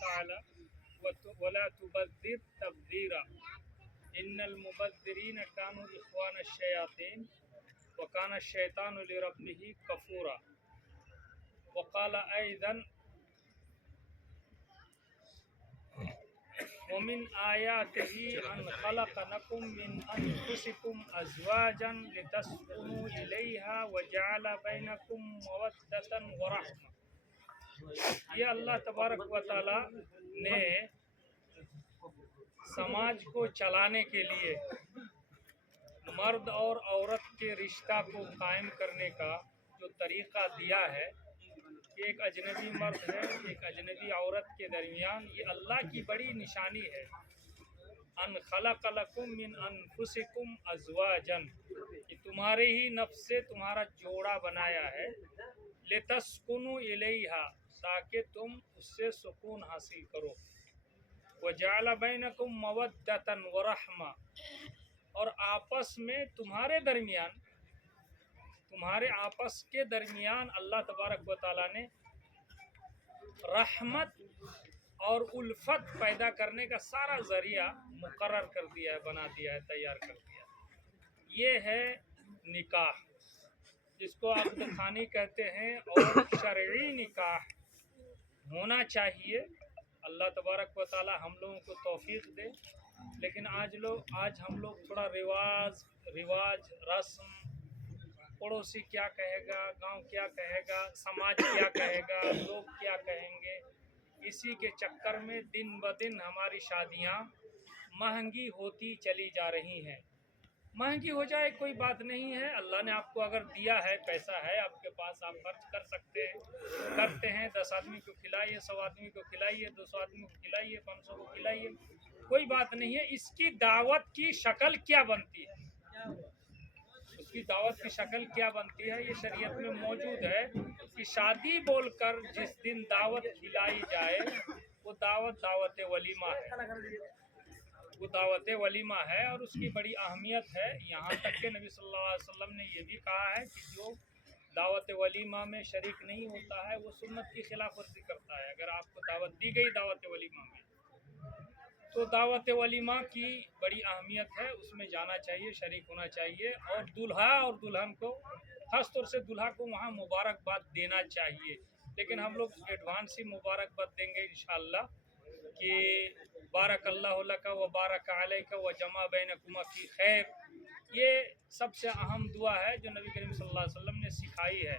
ताला वला तुबद्दिर तब्दीरा इन्नल मुबद्दिरीन कानू इख्वान अश-शयातीन व काना अश-शैतानु लिरब्बिही कफूरा वक़ाल अयज़न वमिन आयातिही अन खलक़नकुम मिन अनफुसिकुम अज़वाजन लितस्कुनू इलैहा व जअल बैनकुम मवद्दतन व रहमा। ये अल्लाह तबारक व तआला ने समाज को चलाने के लिए मर्द और औरत के रिश्ता को कायम करने का जो तरीक़ा दिया है कि एक अजनबी मर्द है एक अजनबी औरत के दरमियान, ये अल्लाह की बड़ी निशानी है। अन खलक़ लकुम मिन अनफुसिकुम अज़वाजन, कि तुम्हारे ही नफ्स से तुम्हारा जोड़ा बनाया है। लितस्कुनु इलैहा, ताकि तुम उससे सुकून हासिल करो। व जअल बैनकुम मवद्दतन व रहमा, और आपस में तुम्हारे आपस के दरमियान अल्लाह तबारक व तआला ने रहमत और उल्फत पैदा करने का सारा ज़रिया मुकर्रर कर दिया है, बना दिया है, तैयार कर दिया है। ये है निकाह, जिसको अक़्द ख़ानी कहते हैं, और शरई निकाह होना चाहिए। अल्लाह तबारक व तआला हम लोगों को तौफ़ीक़ दे। लेकिन आज हम लोग थोड़ा रिवाज रस्म, पड़ोसी क्या कहेगा, गांव क्या कहेगा, समाज क्या कहेगा, लोग क्या कहेंगे, इसी के चक्कर में दिन ब दिन हमारी शादियां महंगी होती चली जा रही हैं। महंगी हो जाए कोई बात नहीं है, अल्लाह ने आपको अगर दिया है, पैसा है आपके पास, आप खर्च कर सकते हैं, करते हैं। 10 आदमी को खिलाइए, 100 आदमी को खिलाइए, 200 आदमी को खिलाइए, 500 को खिलाइए, कोई बात नहीं है। इसकी दावत की शक्ल क्या बनती है, उसकी दावत की शक्ल क्या बनती है, ये शरीयत में मौजूद है कि शादी बोलकर जिस दिन दावत खिलाई जाए वो दावत वलीमा है, वो दावत वलीमा है, और उसकी बड़ी अहमियत है। यहाँ तक के नबी सल्लल्लाहु अलैहि वसल्लम ने ये भी कहा है कि जो दावत वलीमा में शरीक नहीं होता है वो सुन्नत की खिलाफ वर्जी करता है। अगर आपको दावत दी गई दावत वलीमा में, तो दावत वलीमा की बड़ी अहमियत है, उसमें जाना चाहिए, शरीक होना चाहिए। और दूल्हा और दुल्हन को, ख़ास तौर से दूल्हा को वहाँ मुबारकबाद देना चाहिए। लेकिन हम लोग एडवांस ही मुबारकबाद देंगे इंशाअल्लाह कि बारकल्लाहु लका व बारक अलैका व जमा बैनकुमा फी खैर। ये सबसे अहम दुआ है जो नबी करीम सल्लल्लाहु अलैहि वसल्लम ने सिखाई है।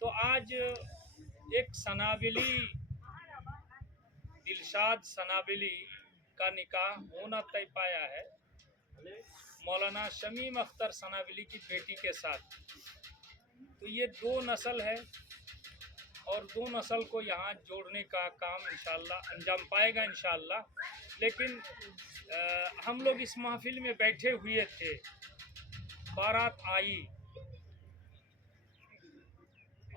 तो आज एक सनाबिली, दिलशाद सनाबिली का निकाह होना तय पाया है मौलाना शमीम अख्तर सनाबिली की बेटी के साथ। तो ये 2 नस्ल है, और 2 नस्ल को यहाँ जोड़ने का काम इंशाअल्लाह अंजाम पाएगा इंशाअल्लाह। लेकिन हम लोग इस महफिल में बैठे हुए थे, बारात आई,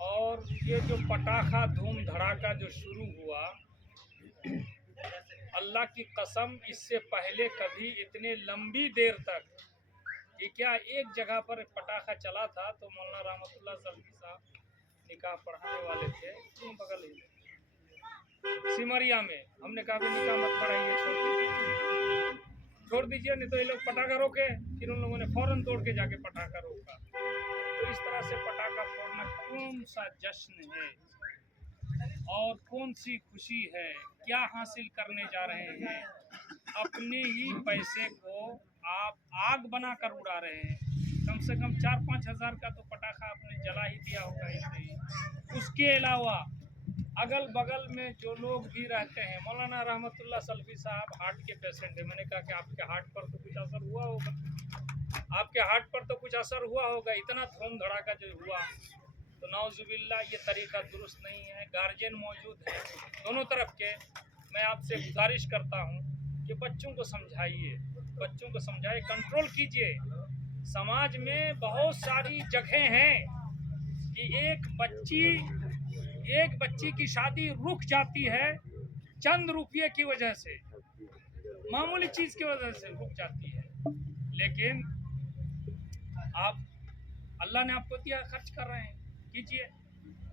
और ये जो पटाखा धूम धड़ाका जो शुरू हुआ, अल्लाह की कसम इससे पहले कभी इतने लंबी देर तक, ये क्या एक जगह पर पटाखा चला था। तो मौलाना रहमतुल्लाह सल्फी साहब निकाह पढ़ाने वाले थे, बगल ही सिमरिया में। हमने कहा भी निकाह मत पढ़ाइए, छोड़ दीजिए, नहीं तो ये लोग पटाखा रोके। फिर उन लोगों ने फ़ौरन दौड़ के जाके पटाखा रोका। तो इस तरह से पटाखा फोड़ना कौन सा जश्न है और कौन सी खुशी है, क्या हासिल करने जा रहे हैं? अपने ही पैसे को आप आग बनाकर उड़ा रहे हैं। कम से कम 4-5 हज़ार का तो पटाखा आपने जला ही दिया होगा ऐसे ही। उसके अलावा अगल बगल में जो लोग भी रहते हैं, मौलाना रहमतुल्लाह सल्फी साहब हार्ट के पेशेंट है। मैंने कहा कि आपके हार्ट पर तो कुछ असर हुआ होगा, आपके हार्ट पर तो कुछ असर हुआ होगा, इतना धूम धड़ाका जो हुआ। तो नाउजुबिल्लाह, ये तरीका दुरुस्त नहीं है। गार्जियन मौजूद है दोनों तरफ के। मैं आपसे गुजारिश करता हूँ कि बच्चों को समझाइए, बच्चों को समझाइए, कंट्रोल कीजिए। समाज में बहुत सारी जगह हैं कि एक बच्ची की शादी रुक जाती है चंद रुपये की वजह से, मामूली चीज़ की वजह से रुक जाती है। लेकिन आप, अल्लाह ने आपको दिया, खर्च कर रहे हैं, कीजिए।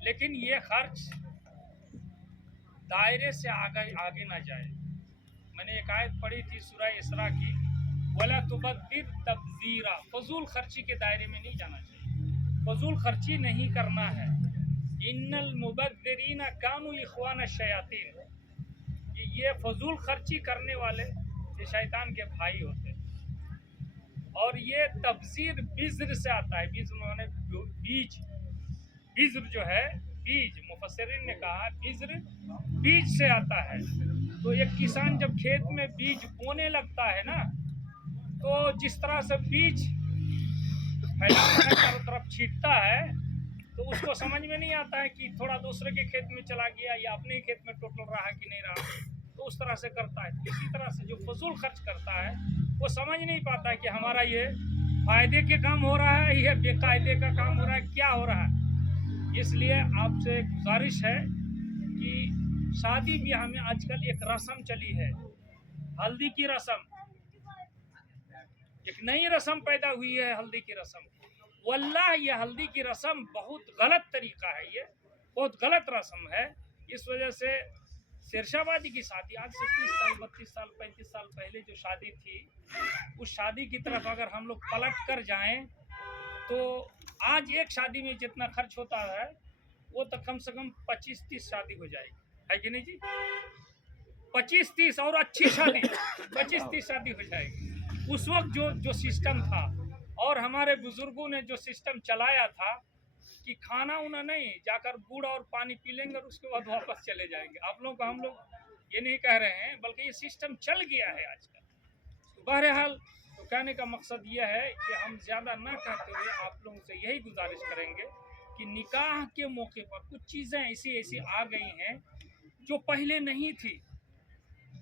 लेकिन ये खर्च दायरे से आगे आगे ना जाए। मैंने एक आयत पढ़ी थी सूरह इसरा की, वला तुबद्दिर तबजीरा, फजूल खर्ची के दायरे में नहीं जाना चाहिए, फजूल खर्ची नहीं करना है। इन्नल मुबद्दिरीना कानू इख्वान शयातीन, ये फजूल खर्ची करने वाले ये शैतान के भाई होते हैं। और ये तबजीर बिज्र से आता है, बिज्र माने बीज, बिज्र जो है बीज, मुफस्सिरीन ने कहा बिज्र बीज से आता है। तो एक किसान जब खेत में बीज बोने लगता है ना, तो जिस तरह से बीज फैलाता है चारों तरफ छींटता है, तो उसको समझ में नहीं आता है कि थोड़ा दूसरे के खेत में चला गया या अपने ही खेत में टोटल रहा है कि नहीं रहा, तो उस तरह से करता है। इसी तरह से जो फजूल खर्च करता है वो समझ नहीं पाता है कि हमारा ये फायदे के काम हो रहा है, ये बेकायदे का काम हो रहा है, क्या हो रहा है। इसलिए आपसे गुजारिश है कि शादी ब्याह में आजकल एक रस्म चली है, हल्दी की रस्म, एक नई रस्म पैदा हुई है, हल्दी की रस्म। वल्लाह ये हल्दी की रस्म बहुत गलत तरीका है, ये बहुत गलत रस्म है। इस वजह से शेरशाहबादी की शादी आज से 30 साल 32 साल 35 साल पहले जो शादी थी, उस शादी की तरफ अगर हम लोग पलट कर जाएं तो आज एक शादी में जितना खर्च होता है वो तो कम से कम 25-30 शादी हो जाएगी, है कि नहीं जी? 25-30 और अच्छी शादी 25-30 शादी हो जाएगी। उस वक्त जो सिस्टम था और हमारे बुजुर्गों ने जो सिस्टम चलाया था कि खाना उना नहीं, जाकर गुड़ और पानी पी लेंगे और उसके बाद वापस चले जाएंगे। आप लोगों को हम लोग ये नहीं कह रहे हैं, बल्कि ये सिस्टम चल गया है आजकल। तो बहरहाल तो कहने का मकसद ये है कि हम ज़्यादा ना कहते हुए आप लोगों से यही गुजारिश करेंगे कि निकाह के मौके पर कुछ चीज़ें ऐसी ऐसी आ गई हैं जो पहले नहीं थी।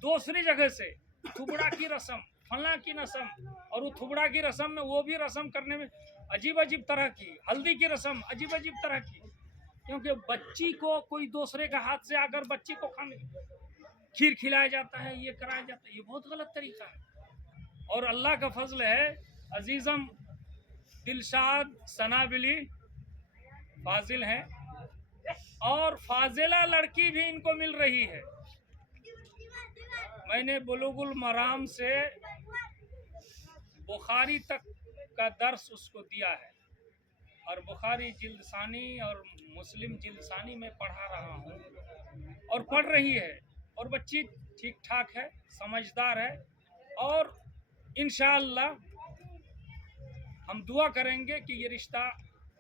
दूसरी जगह से थुबड़ा की रस्म, फला की रस्म, और वो थुबड़ा की रस्म में वो भी रस्म करने में अजीब अजीब तरह की, हल्दी की रस्म अजीब अजीब तरह की, क्योंकि बच्ची को कोई दूसरे का हाथ से आकर बच्ची को खाने खीर खिलाया जाता है, ये कराया जाता है, ये बहुत गलत तरीका है। और अल्लाह का फजल है, अजीज़म दिलशाद सनाबिली फाजिल हैं और फाजिला लड़की भी इनको मिल रही है। मैंने बुलुगुल मराम से बुखारी तक का दर्स उसको दिया है और बुखारी जिल्दसानी और मुस्लिम जिल्दसानी में पढ़ा रहा हूँ और पढ़ रही है, और बच्ची ठीक ठाक है, समझदार है, और इंशाअल्लाह हम दुआ करेंगे कि ये रिश्ता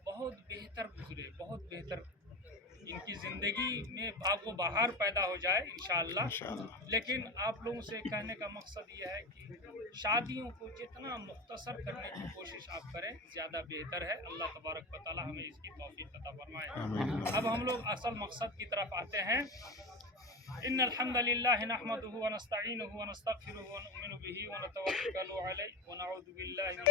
बहुत बेहतर गुजरे, बहुत बेहतर इनकी ज़िंदगी में भागो बहार पैदा हो जाए इंशाअल्लाह। लेकिन आप लोगों से कहने का मकसद ये है कि शादियों को जितना मुख्तसर करने की कोशिश आप करें ज़्यादा बेहतर है। अल्लाह तबारक व तआला हमें इसकी तौफीक अता फरमाए। अब हम लोग असल मकसद की तरफ आते हैं। इन्नल हम्दुलिल्लाहि नहमदुहु व नस्तईनुहु व नस्तगफिरुहु व नुमिनु बिही व नतवक्कलु अलैहि व नऊज़ु बिल्लाहि